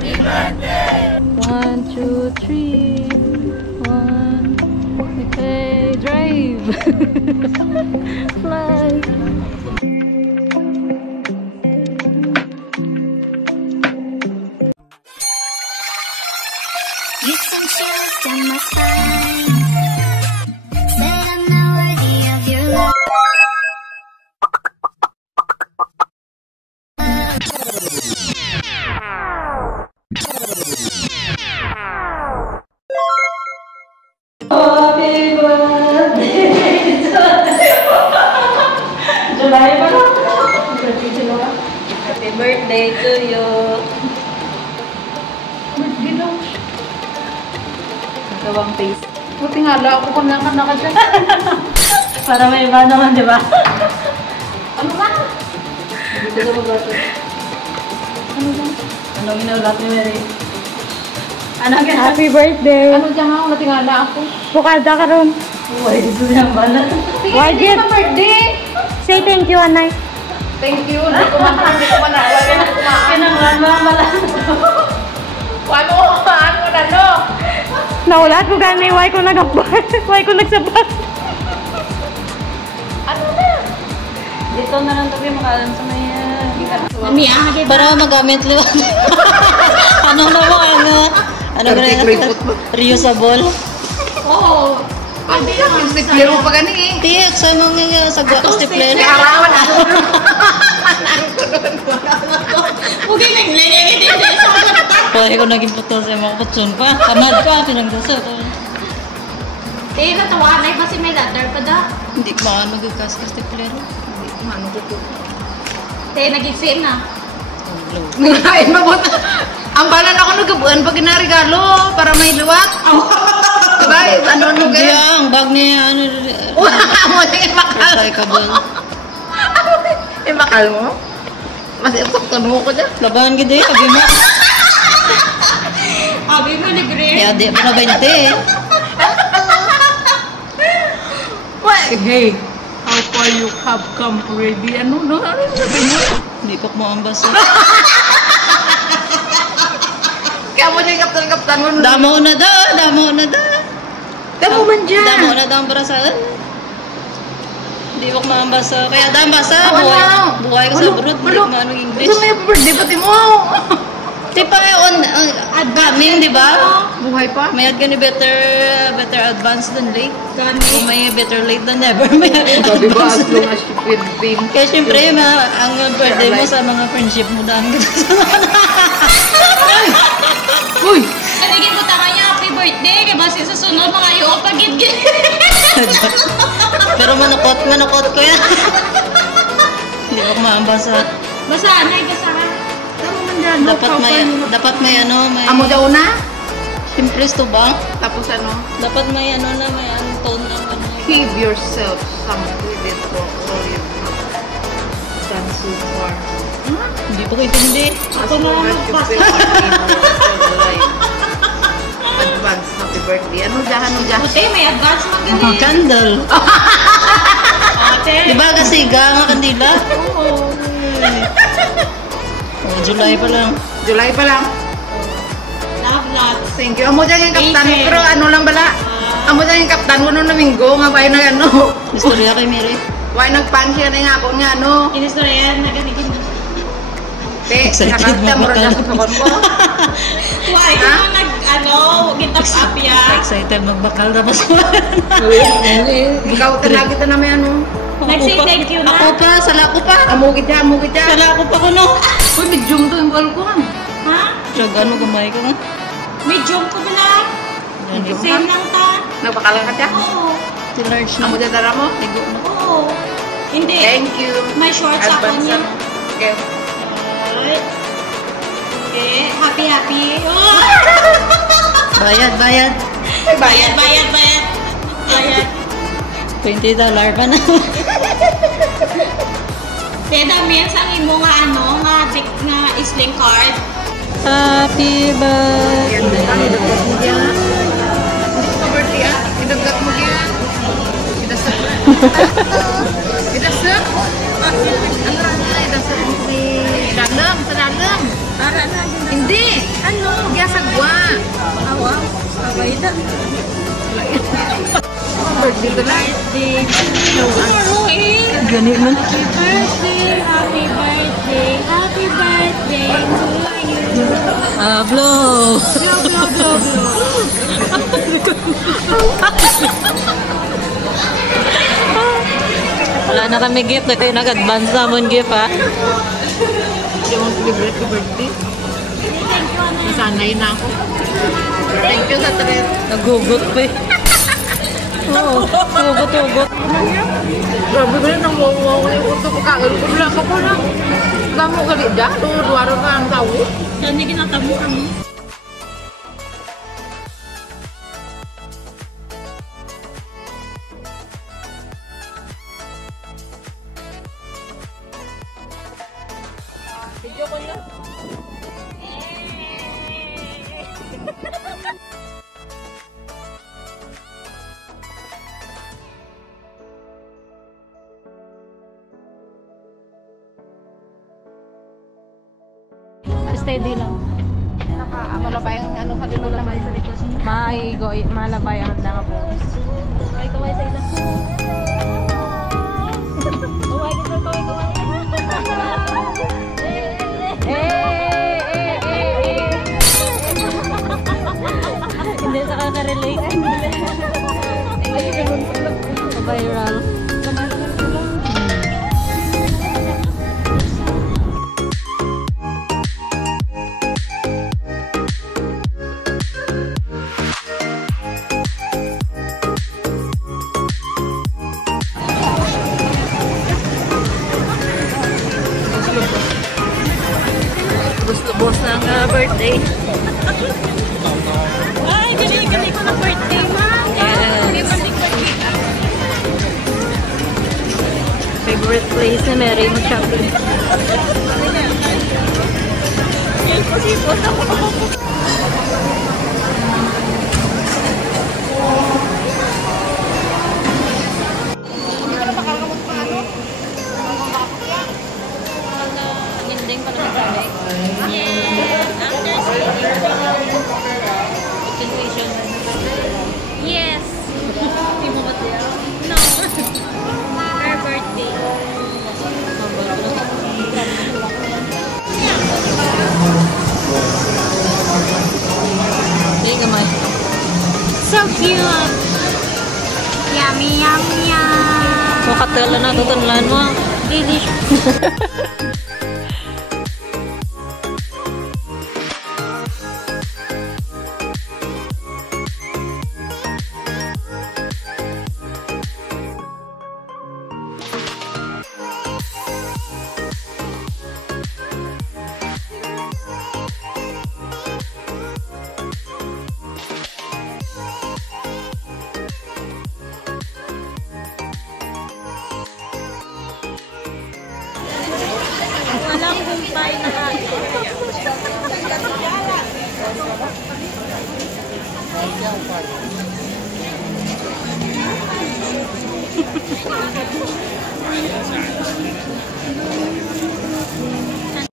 One, two, three. One. Okay, drive. Fly. You sent chills down my spine. Said I'm not worthy of your love. Happy birthday July pa lang. Happy birthday to you. Birthday daw. Nagawang face. Buti nga lang ako kung naka dyan. Para may iba naman, di ba? Ano ba? Dito ka magbato. Ano ba? Anong inulat ni Mary? Happy birthday! Ano dyan ako? Natingala ako. Bukada ka ron. Uy, gusto niyang balat. Why did? Birthday! Say thank you, Anay. Thank you. Hindi ko man wala ka na kumaan. Pinangan mo ang balat. Why mo kumaan mo na, no? Naulat ko gani. Why ko nag-abar? Why ko nagsabat? Ano na? Dito na lang tabi makalam sa maya. Para magamit liwan. Ano na mo, ano ba na? Reusable? Oo. Hindi lang yung stipler mo pa gani eh. Tiyak, sa mga sagwa ka stipler. Arawan ako. Huwag yung naglagay. Pwede ko naging puto sa mga kutsun pa. Kamad ko, pinagduso ko. Natawahan ay kasi may ladder pa da. Hindi ko makano magkakas ka stipler. Hindi ko makano ko. Nag-isin na. Ngayon mabuta. Ang balan ako nagabuan pag ginarigalo para may luwat. Diba? Ano kaya? Ang bag niya, ano. Mo na imakal. Imakal mo? Mas isaktan mo ko dyan. Labahan ka din, sabi mo. Abi mo nag-rin. Kaya di pa na 20 Hey, how far you have come already? Ano sabi mo? Hindi pa kumambas. Kaya mo dyan kaptan mo. Damo na da. Damo man dyan. Damo na da ang barasaan. Hindi pa kumambas. Kaya dambas buhay ko sa abroad. Hindi ko maano English. Gusto mo yung birthday pati mo. Di pa on coming, di ba? Buhay pa? May gani better advance than late. Kung may better late than never. May Sabi ba as long as you feel pain. kaya syempre, ang birthday mo sa mga friendship mo dami ka Uy! Nagiging ko tama niya, happy birthday. Kaya basi sa sunod, mga iyo pagit-git. Pero manukot ko yan. Hindi ko kumambasa. Basahan na, basahan. Tama man dyan. Dapat may Amo daw na? Siyempre to ba? Tapos ano? Dapat may tone ng Give yourself some credit for all you have done so far. Hindi ko intindi. Ako na lang advance happy birthday. Ano dyan? Ate, may advance magaling. Candle. Ate. Diba kasi nga kandila? Oo. July pa lang. July pa lang. Love lots. Thank you. Amo dyan yung kaptan mo. April. Pero ano lang bala? Amo dyan yung kaptan mo nung Domingo. Nga ba yung Istorya kay Mary. Why nagpan siya na yung ako niya, ano? Inistoryan, naganigin. Excited mo ba ka? Why ka gintag up ya? Excited magbakal tapos. Ikaw talaga kita naman ano? Nag-say thank you na. Ako pa, sala ko pa. Amo kita. Sala ko pa ko no. Uy, medium to yung ball ko. Ha? Tiyagaan mo gamay ka nga. Medium ko ba lang? Same lang ta. Nagpakalang ka siya? Oo. Ti large na. Amo dyan dara mo? Tigo na. Oo. Hindi. Thank you. May shorts ako Advance niya. ano. Okay. Alright. Okay. Happy. Oh! Bayad. Bayad. $20 pa na. Teda, may sa imo nga nga isling card. Happy birthday. Birthday ah? Idagat mo yan. Idasap. Idasap? Ano na? Idasap mo si Dalam. Sa Dalam. Para na. Hindi. Ano? gani man. Happy birthday, happy birthday, happy birthday to you. Blow. Blow, blow, blow, blow. Wala na kami gift. Kayo nag-advance naman gift, ha? Hindi mo celebrate ko birthday. Nasanay na ako. Thank you sa treat. Nagugot pa eh. Oo, hugot-hugot. Grabe ko rin ang wawaw ko yung uto ko kagal ko. Wala ka po na. Damo ka rin dyan. Duwaro ka ang tao. Hindi kinatamo kami. Video ko na. Steady lang. Malabay ang ano kalimutan naman sa likod. Malabay ang handa nga po. Kaway sa ila. Kaway ka, kaway. Hindi sa kaka-relate. Viral. Gusto-boss ng birthday. Ay, gali ko na birthday, ma'am. Yes. Favorite place ni Mary mag-shopping. Ginding pa naman sabi. Yes. Continuation. Yes. Hindi mo ba siya? No. Her birthday. Hindi gamay. So cute. Yummy, yummy, yum. So katala na tutunlan mo. Delicious. Walang kumpay na natin.